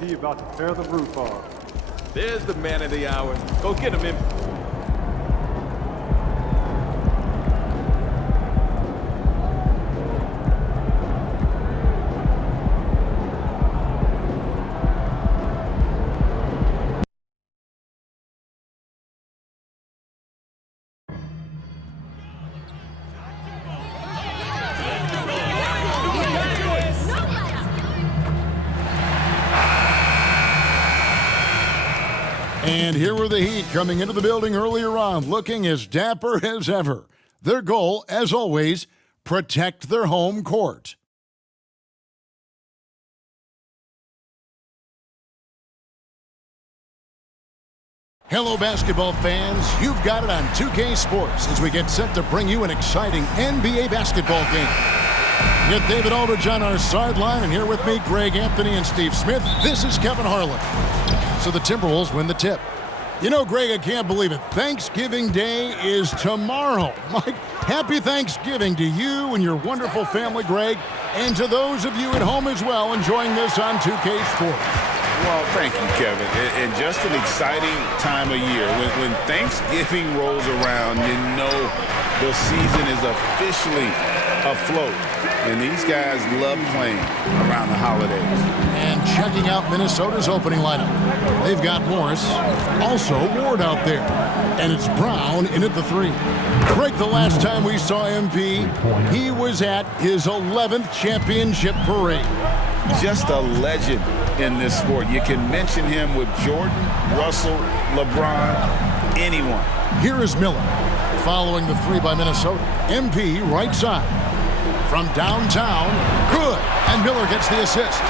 He about to tear the roof off. There's the man of the hour. Go get him, MP. And here were the Heat coming into the building earlier on, looking as dapper as ever. Their goal, as always, protect their home court. Hello, basketball fans. You've got it on 2K Sports as we get set to bring you an exciting NBA basketball game. With David Aldridge on our sideline, and here with me, Greg Anthony and Steve Smith. This is Kevin Harlan. So the Timberwolves win the tip. You know, Greg, I can't believe it. Thanksgiving Day is tomorrow. Mike, happy Thanksgiving to you and your wonderful family, Greg, and to those of you at home as well enjoying this on 2K Sports. Well, thank you, Kevin. And just an exciting time of year. When Thanksgiving rolls around, you know the season is officially afloat. And these guys love playing around the holidays. And checking out Minnesota's opening lineup. They've got Morris, also Ward out there. And it's Brown in at the 3. Greg, the last time we saw MP, he was at his 11th championship parade. Just a legend in this sport. You can mention him with Jordan, Russell, LeBron, anyone. Here is Miller, following the 3 by Minnesota. MP right side. From downtown, good. And Miller gets the assist.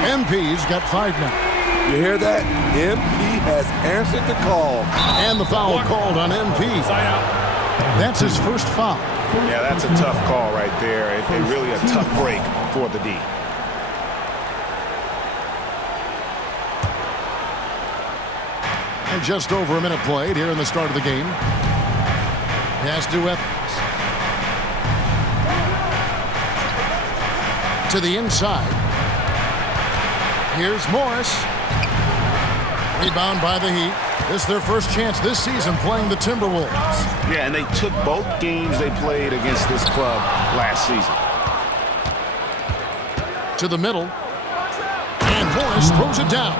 MP's got 5 now. You hear that? MP has answered the call. And the foul called on MP. That's his first foul. Yeah, that's a tough call right there. And really a tough break for the D. And just over a minute played here in the start of the game. Pass to Evans. To the inside. Here's Morris. Rebound by the Heat. This is their first chance this season playing the Timberwolves. Yeah, and they took both games they played against this club last season. To the middle. And Morris throws it down.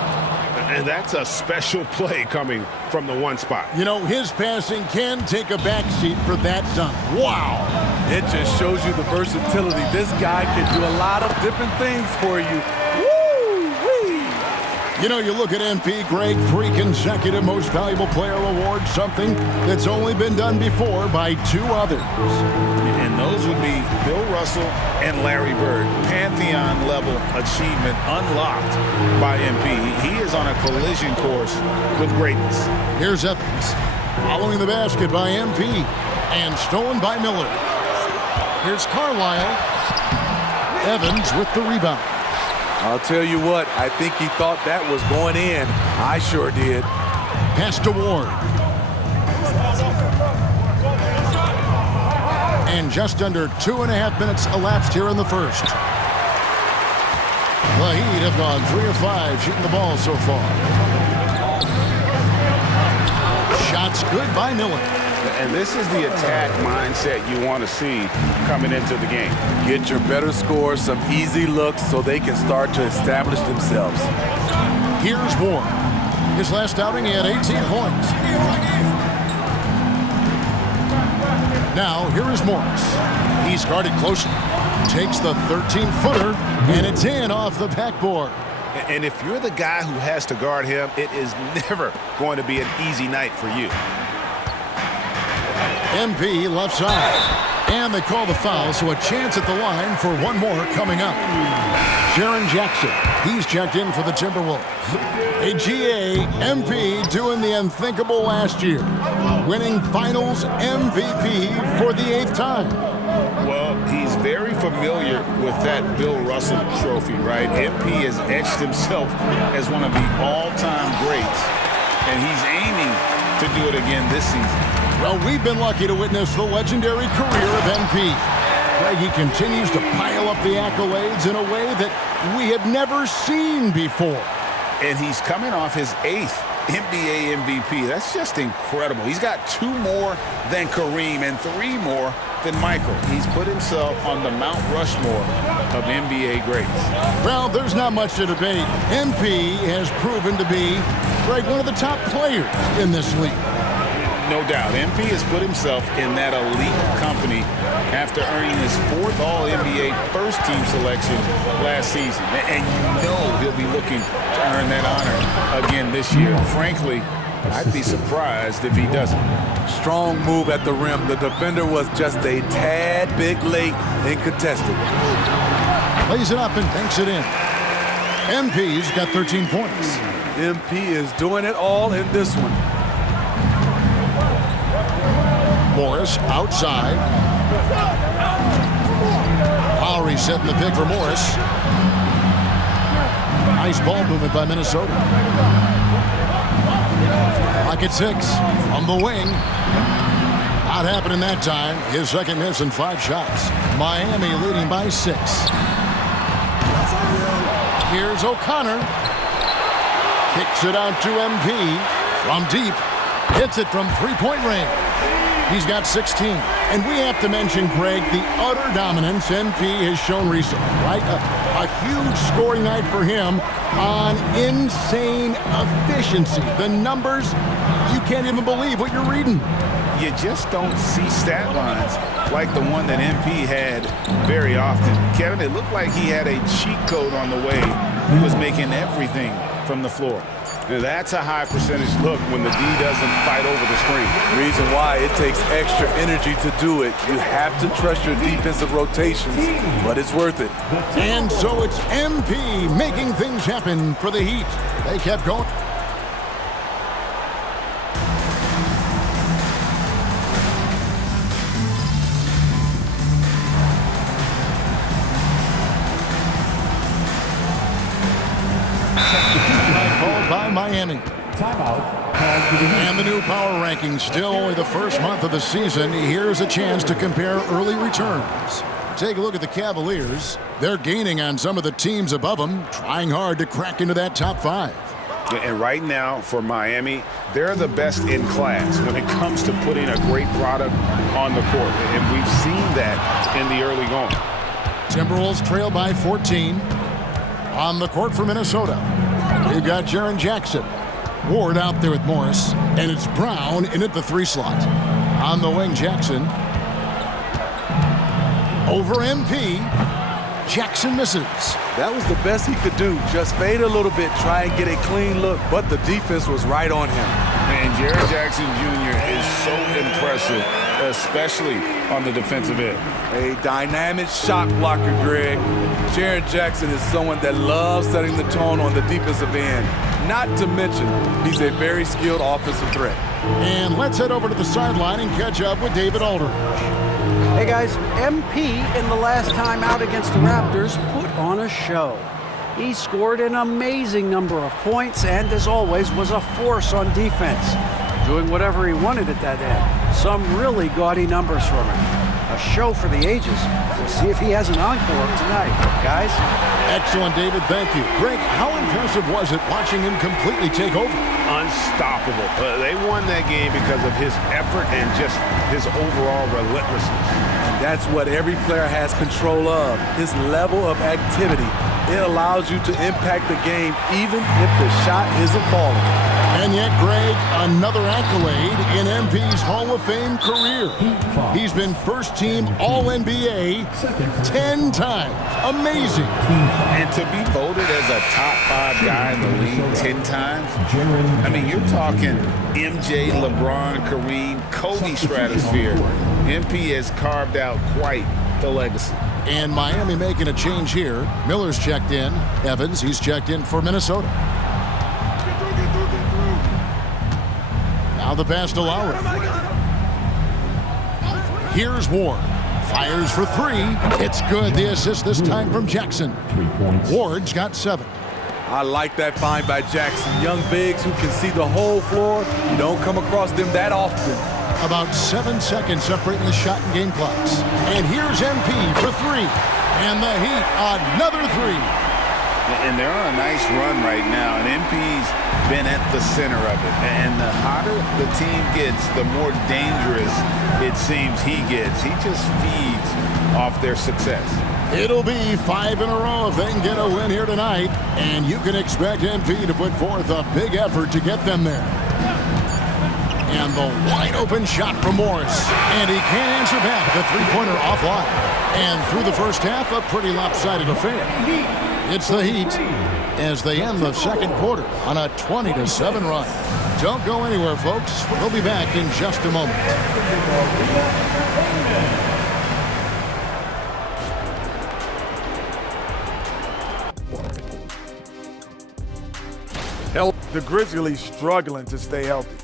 And that's a special play coming from the 1 spot. You know, his passing can take a backseat for that dunk. Wow. It just shows you the versatility. This guy can do a lot of different things for you. Woo-wee! You know, you look at MP, Greg, 3 consecutive Most Valuable Player awards, something that's only been done before by 2 others. And those would be Bill Russell and Larry Bird. Pantheon-level achievement unlocked by MP. He is on a collision course with greatness. Here's Evans. Following the basket by MP. And stolen by Miller. Here's Carlisle. Evans with the rebound. I'll tell you what, I think he thought that was going in. I sure did. Pass to Ward. And just under 2.5 minutes elapsed here in the first. The Heat have gone 3 of 5 shooting the ball so far. Shots good by Miller. And this is the attack mindset you want to see coming into the game. Get your better scores, some easy looks so they can start to establish themselves. Here's Ward. His last outing, he had 18 points. Now, here is Morris. He's guarded closely. Takes the 13-footer, and it's in off the backboard. And if you're the guy who has to guard him, it is never going to be an easy night for you. MP left side. And they call the foul, so a chance at the line for one more coming up. Sharon Jackson, he's checked in for the Timberwolves. A GA MP doing the unthinkable last year, winning Finals MVP for the 8th time. Well, he's very familiar with that Bill Russell trophy, right? MP has etched himself as one of the all-time greats, and he's aiming to do it again this season. Well, we've been lucky to witness the legendary career of MP. Greg, he continues to pile up the accolades in a way that we have never seen before. And he's coming off his 8th NBA MVP. That's just incredible. He's got 2 more than Kareem and 3 more than Michael. He's put himself on the Mount Rushmore of NBA greats. Well, there's not much to debate. MP has proven to be, Greg, one of the top players in this league. No doubt. MP has put himself in that elite company after earning his 4th All-NBA first-team selection last season. And you know he'll be looking to earn that honor again this year. Frankly, I'd be surprised if he doesn't. Strong move at the rim. The defender was just a tad bit late and contested. Plays it up and banks it in. MP's got 13 points. MP is doing it all in this one. Morris outside. Lowry setting the pick for Morris. Nice ball movement by Minnesota. Clock at 6 from the wing. Not happening that time. His second miss in 5 shots. Miami leading by 6. Here's O'Connor. Kicks it out to MP from deep. Hits it from 3-point range. He's got 16. And we have to mention, Greg, the utter dominance MP has shown recently, right? A huge scoring night for him on insane efficiency. The numbers, you can't even believe what you're reading. You just don't see stat lines like the one that MP had very often. Kevin, it looked like he had a cheat code on the way. He was making everything from the floor. That's a high percentage look when the D doesn't fight over the screen. Reason why it takes extra energy to do it. You have to trust your defensive rotations, but it's worth it. And so it's MP making things happen for the Heat. They kept going. Called by Miami. Timeout. And the new power rankings, still only the first month of the season. Here's a chance to compare early returns. Take a look at the Cavaliers. They're gaining on some of the teams above them, trying hard to crack into that top 5. And right now, for Miami, they're the best in class when it comes to putting a great product on the court. And we've seen that in the early going. Timberwolves trail by 14. On the court for Minnesota, we've got Jaren Jackson. Ward out there with Morris, and it's Brown in at the 3 slot. On the wing, Jackson. Over MP. Jackson misses. That was the best he could do. Just fade a little bit, try and get a clean look, but the defense was right on him. And Jaren Jackson Jr. is so impressive, especially on the defensive end. A dynamic shot blocker, Greg. Jaren Jackson is someone that loves setting the tone on the defensive end. Not to mention, he's a very skilled offensive threat. And let's head over to the sideline and catch up with David Aldridge. Hey guys, MP in the last time out against the Raptors put on a show. He scored an amazing number of points and, as always, was a force on defense, doing whatever he wanted at that end. Some really gaudy numbers from him. A show for the ages. We'll see if he has an encore tonight, guys. Excellent, David. Thank you. Greg, how impressive was it watching him completely take over? Unstoppable. They won that game because of his effort and just his overall relentlessness. That's what every player has control of, his level of activity. It allows you to impact the game even if the shot isn't falling. And yet, Greg, another accolade in MP's Hall of Fame career. He's been first-team All-NBA 10 times. Amazing. And to be voted as a top 5 guy in the league 10 times, I mean, you're talking MJ, LeBron, Kareem, Kobe stratosphere. MP has carved out quite the legacy. And Miami making a change here. Miller's checked in. Evans, he's checked in for Minnesota. Now the pass to Lowry. Here's Ward. Fires for 3. It's good. The assist this time from Jackson. Ward's got 7. I like that find by Jackson. Young bigs who can see the whole floor. You don't come across them that often. About 7 seconds separating the shot and game clocks. And here's MP for 3. And the Heat, another 3. And they're on a nice run right now, and MP's been at the center of it. And the hotter the team gets, the more dangerous it seems he gets. He just feeds off their success. It'll be 5 in a row if they can get a win here tonight, and you can expect MP to put forth a big effort to get them there. And the wide-open shot from Morris, and he can't answer back. The three-pointer offline. And through the first half, a pretty lopsided affair. It's the Heat as they end the second quarter on a 20-7 run. Don't go anywhere, folks. We'll be back in just a moment. The Grizzlies struggling to stay healthy.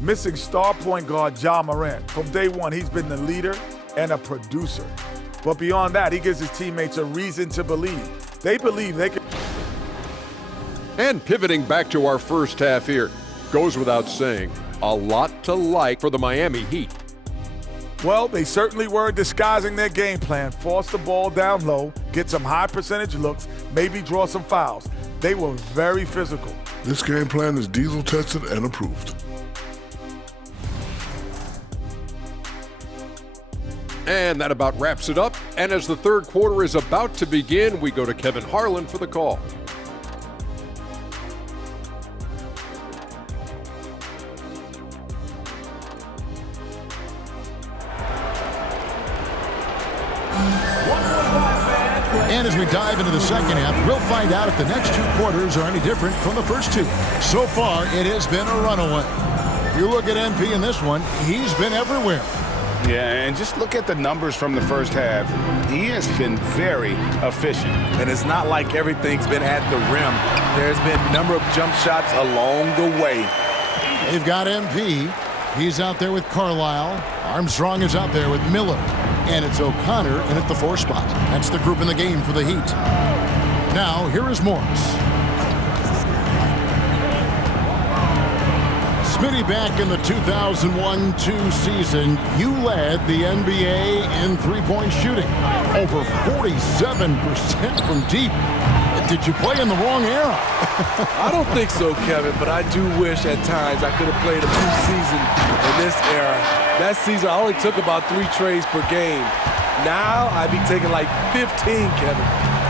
Missing star point guard Ja Morant. From day one, he's been the leader and a producer. But beyond that, he gives his teammates a reason to believe. They believe they can. And pivoting back to our first half here, goes without saying, a lot to like for the Miami Heat. Well, they certainly were disguising their game plan. Force the ball down low, get some high percentage looks, maybe draw some fouls. They were very physical. This game plan is diesel tested and approved. And that about wraps it up. And as the third quarter is about to begin, we go to Kevin Harlan for the call. And as we dive into the second half, we'll find out if the next two quarters are any different from the first two. So far, it has been a runaway. If you look at MP in this one, he's been everywhere. Yeah, and just look at the numbers from the first half. He has been very efficient. And it's not like everything's been at the rim. There's been a number of jump shots along the way. They've got MP. He's out there with Carlisle. Armstrong is out there with Miller. And it's O'Connor in at the 4 spot. That's the group in the game for the Heat. Now, here is Morris. Smitty, back in the 2001-2 season, you led the NBA in three-point shooting. Over 47% from deep. Did you play in the wrong era? I don't think so, Kevin, but I do wish at times I could have played a few seasons in this era. That season, I only took about 3 trades per game. Now, I'd be taking like 15, Kevin.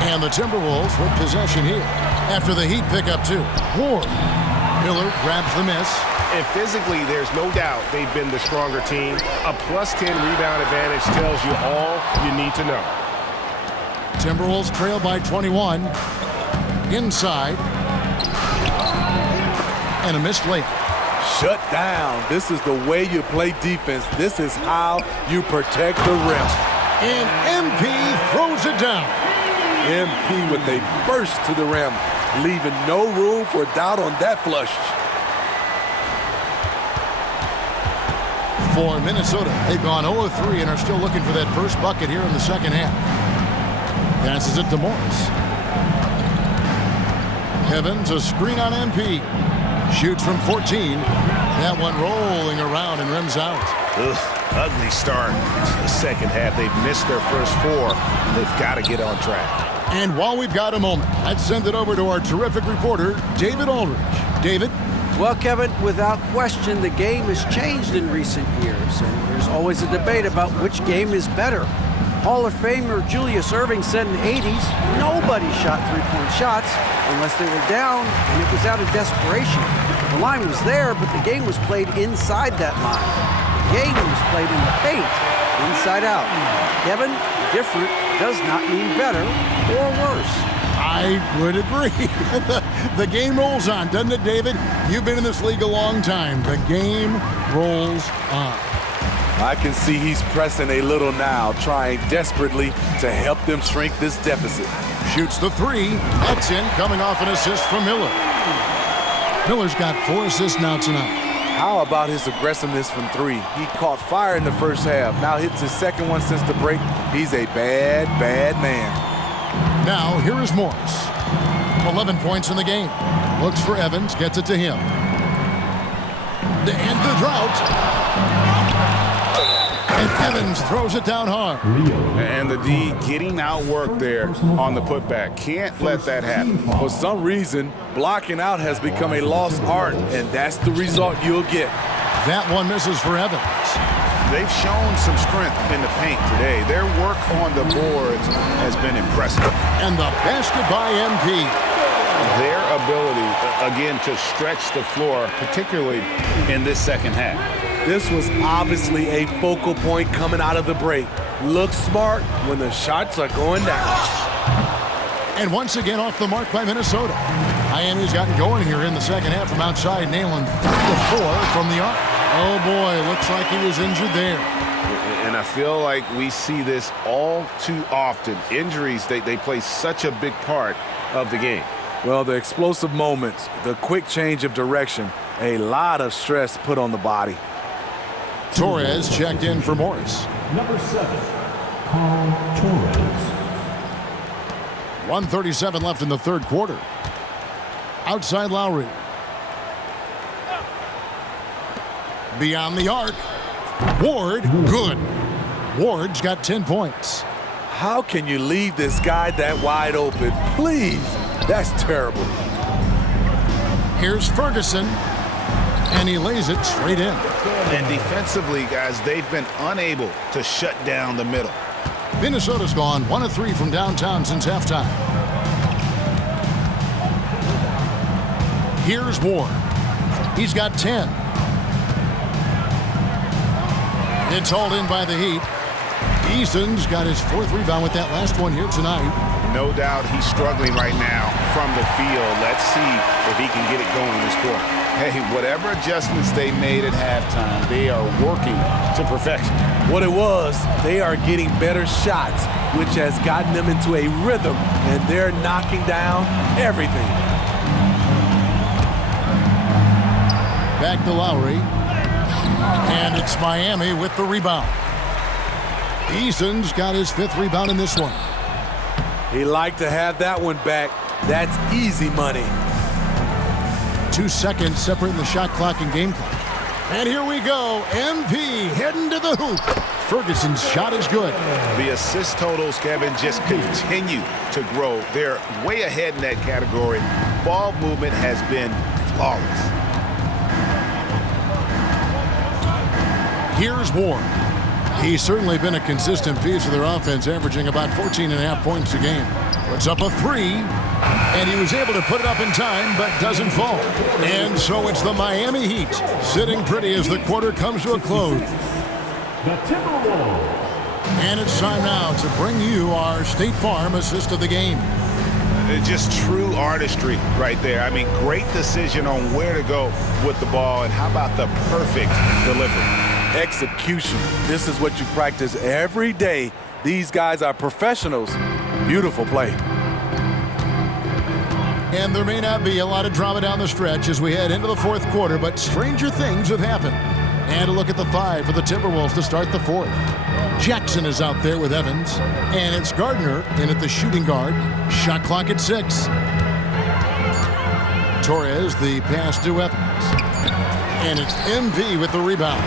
And the Timberwolves with possession here after the Heat pick up 2. Ward. Miller grabs the miss. And physically, there's no doubt they've been the stronger team. A +10 rebound advantage tells you all you need to know. Timberwolves trail by 21. Inside. And a missed layup. Shut down. This is the way you play defense. This is how you protect the rim. And MP throws it down. MP with a burst to the rim, leaving no room for doubt on that flush. For Minnesota, they've gone 0-3 and are still looking for that first bucket here in the second half. Passes it to Morris. Evans, a screen on MP. Shoots from 14. That one rolling around and rims out. Ugly start to the second half. They've missed their first 4. They've got to get on track. And while we've got a moment, I'd send it over to our terrific reporter, David Aldridge. David? Well, Kevin, without question, the game has changed in recent years, and there's always a debate about which game is better. Hall of Famer Julius Erving said in the 80s, nobody shot three-point shots unless they were down, and it was out of desperation. The line was there, but the game was played inside that line. The game was played in the paint, inside out. Kevin, different does not mean better or worse. I would agree. The game rolls on, doesn't it, David? You've been in this league a long time. The game rolls on. I can see he's pressing a little now, trying desperately to help them shrink this deficit. Shoots the 3. That's in, coming off an assist from Miller. Miller's got 4 assists now tonight. How about his aggressiveness from 3? He caught fire in the first half. Now hits his second one since the break. He's a bad, bad man. Now, here is Morris. 11 points in the game. Looks for Evans, gets it to him. To end the drought. And Evans throws it down hard. And the D getting outworked there on the putback. Can't let that happen. For some reason, blocking out has become a lost art, and that's the result you'll get. That one misses for Evans. They've shown some strength in the paint today. Their work on the boards has been impressive. And the basket by MP. Their ability, again, to stretch the floor, particularly in this second half. This was obviously a focal point coming out of the break. Look smart when the shots are going down. And once again off the mark by Minnesota. Miami's gotten going here in the second half from outside, nailing 3 of 4 from the arc. Oh boy, looks like he was injured there. And I feel like we see this all too often. Injuries, they play such a big part of the game. Well, the explosive moments, the quick change of direction, a lot of stress put on the body. Torres checked in for Morris. Number 7, Carl Torres. 1:37 left in the third quarter. Outside Lowry. Beyond the arc. Ward, good. Ward's got 10 points. How can you leave this guy that wide open? Please, that's terrible. Here's Ferguson, and he lays it straight in. And defensively, guys, they've been unable to shut down the middle. Minnesota's gone 1 of 3 from downtown since halftime. Here's Ward. He's got 10. It's hauled in by the Heat. Easton's got his 4th rebound with that last one here tonight. No doubt he's struggling right now from the field. Let's see if he can get it going in this quarter. Hey, whatever adjustments they made at halftime, they are working to perfection. What it was, they are getting better shots, which has gotten them into a rhythm, and they're knocking down everything. Back to Lowry. And it's Miami with the rebound. Easton's got his 5th rebound in this one. He liked to have that one back. That's easy money. 2 seconds separating the shot clock and game clock. And here we go. MP heading to the hoop. Ferguson's shot is good. The assist totals, Kevin, just continue to grow. They're way ahead in that category. Ball movement has been flawless. Here's Ward. He's certainly been a consistent piece of their offense, averaging about 14.5 points a game. Puts up a 3, and he was able to put it up in time, but doesn't fall. And so it's the Miami Heat sitting pretty as the quarter comes to a close. The Timberwolves. And it's time now to bring you our State Farm assist of the game. Just true artistry right there. I mean, great decision on where to go with the ball, and how about the perfect delivery? Execution. This is what you practice every day. These guys are professionals. Beautiful play. And there may not be a lot of drama down the stretch as we head into the 4th quarter, but stranger things have happened. And a look at the 5 for the Timberwolves to start the 4th. Jackson is out there with Evans, and it's Gardner in at the shooting guard. Shot clock at 6. Torres the pass to Evans. And it's MP with the rebound.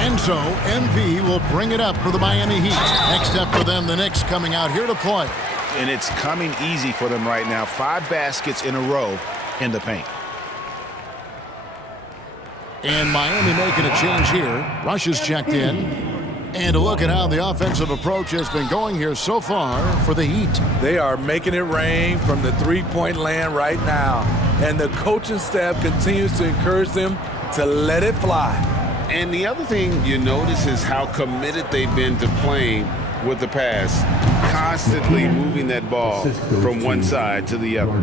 And so MP will bring it up for the Miami Heat. Next up for them, the Knicks coming out here to play. And it's coming easy for them right now. 5 baskets in a row in the paint. And Miami making a change here. Rush is checked in. And a look at how the offensive approach has been going here so far for the Heat. They are making it rain from the three-point land right now. And the coaching staff continues to encourage them to let it fly. And the other thing you notice is how committed they've been to playing with the pass, constantly moving that ball from one side to the other.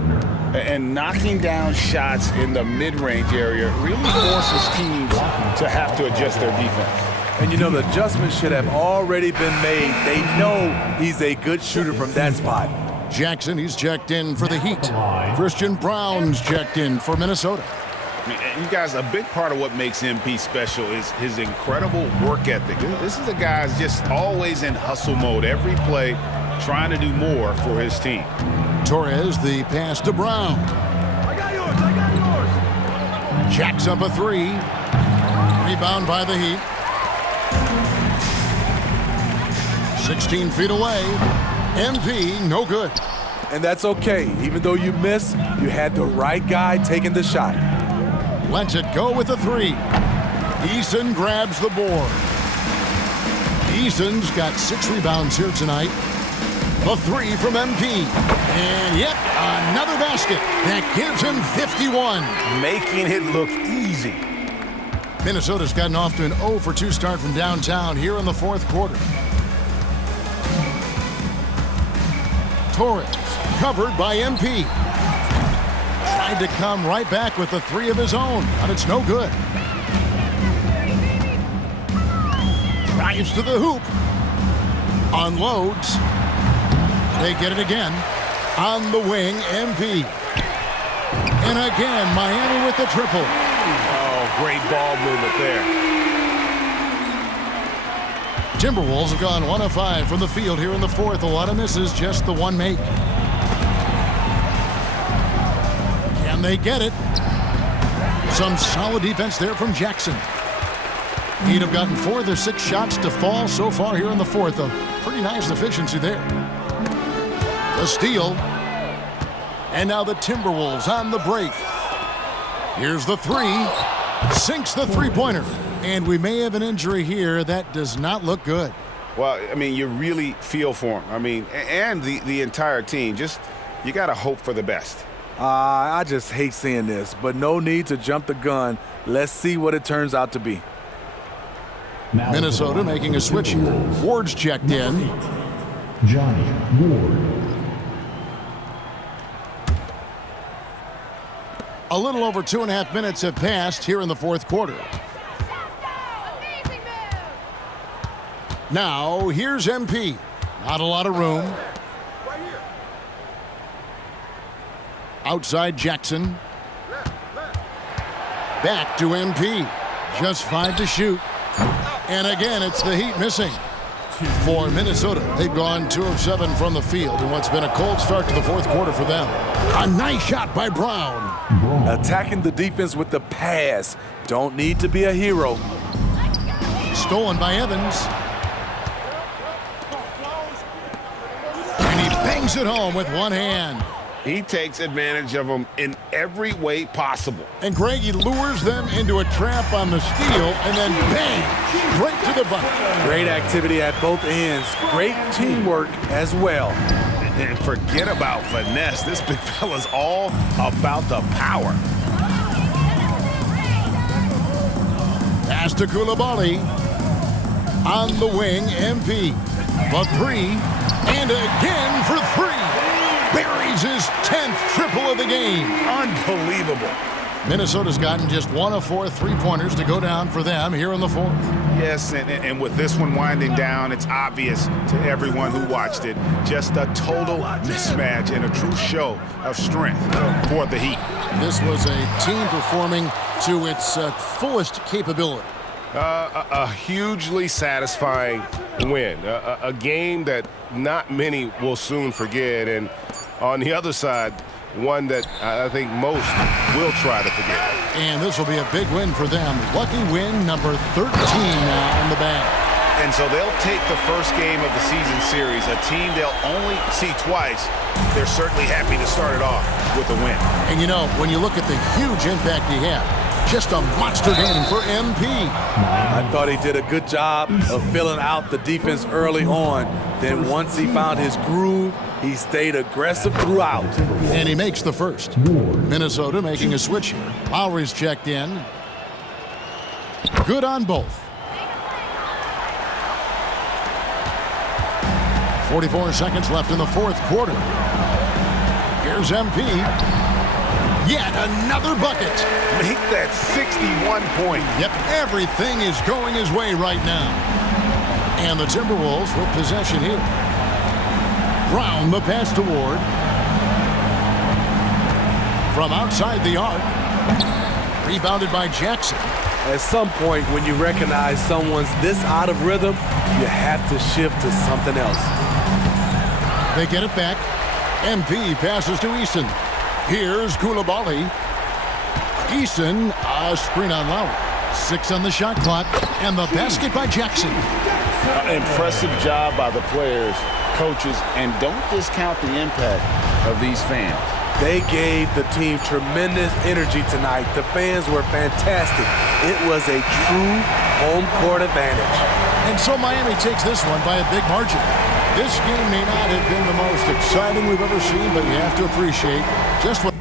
And knocking down shots in the mid-range area really forces teams to have to adjust their defense. And you know, the adjustments should have already been made. They know he's a good shooter from that spot. Jackson, he's checked in for the Heat. Christian Brown's checked in for Minnesota. You guys, a big part of what makes MP special is his incredible work ethic. This is a guy who's just always in hustle mode, every play trying to do more for his team. Torres, the pass to Brown. I got yours. Jacks up a 3. Rebound by the Heat. 16 feet away. MP, no good. And that's okay. Even though you miss, you had the right guy taking the shot. Lets it go with a three. Eason grabs the board. Eason's got 6 rebounds here tonight. The three from MP. And yet another basket. That gives him 51. Making it look easy. Minnesota's gotten off to an 0 for 2 start from downtown here in the fourth quarter. Torres covered by MP. Tried to come right back with the 3 of his own, but it's no good. Drives to the hoop. Unloads. They get it again. On the wing, MP. And again, Miami with the triple. Oh, great ball movement there. Timberwolves have gone 1 of 5 from the field here in the fourth. A lot of misses, just the one make. Can they get it? Some solid defense there from Jackson. He'd have gotten 4 of the 6 shots to fall so far here in the fourth. A pretty nice efficiency there. The steal. And now the Timberwolves on the break. Here's the 3. Sinks the three-pointer. And we may have an injury here. That does not look good. Well, I mean, you really feel for him. I mean, and the entire team. Just, you got to hope for the best. I just hate seeing this, but no need to jump the gun. Let's see what it turns out to be. Now Minnesota making a switch here. Ward's checked in. Johnny Ward. A little over 2.5 minutes have passed here in the fourth quarter. Now, here's MP. Not a lot of room. Outside Jackson. Back to MP. Just 5 to shoot. And again, it's the Heat missing. For Minnesota, they've gone 2 of 7 from the field in what's been a cold start to the fourth quarter for them. A nice shot by Brown. Attacking the defense with the pass. Don't need to be a hero. Stolen by Evans. And he bangs it home with one hand. He takes advantage of them in every way possible. And Greggy lures them into a trap on the steal, and then bang, right to the bucket. Great activity at both ends. Great teamwork as well. And forget about finesse. This big fella's all about the power. Pass to Koulibaly. On the wing, MP. The 3, and again for 3. Buries his 10th triple of the game. Unbelievable. Minnesota's gotten just 1 of 4 3-pointers to go down for them here in the fourth. Yes, and with this one winding down, it's obvious to everyone who watched it. Just a total mismatch and a true show of strength for the Heat. This was a team performing to its fullest capability. A hugely satisfying win. A game that not many will soon forget. And on the other side, one that I think most will try to forget. And this will be a big win for them. Lucky win number 13 now in the bag. And so they'll take the first game of the season series, a team they'll only see twice. They're certainly happy to start it off with a win. And you know, when you look at the huge impact he had, just a monster game for MP. I thought he did a good job of filling out the defense early on. Then once he found his groove, he stayed aggressive throughout. And he makes the first. Minnesota making a switch here. Lowry's checked in. Good on both. 44 seconds left in the fourth quarter. Here's MP. Yet another bucket. Make that 61 point. Yep, everything is going his way right now. And the Timberwolves with possession here. Brown, the pass to Ward. From outside the arc. Rebounded by Jackson. At some point, when you recognize someone's this out of rhythm, you have to shift to something else. They get it back. MP passes to Eason. Here's Koulibaly. Eason, a screen on Lowry. 6 on the shot clock, and the basket by Jackson. Impressive job by the players, coaches, and don't discount the impact of these fans. They gave the team tremendous energy tonight. The fans were fantastic. It was a true home court advantage. And so Miami takes this one by a big margin. This game may not have been the most exciting we've ever seen, but you have to appreciate just what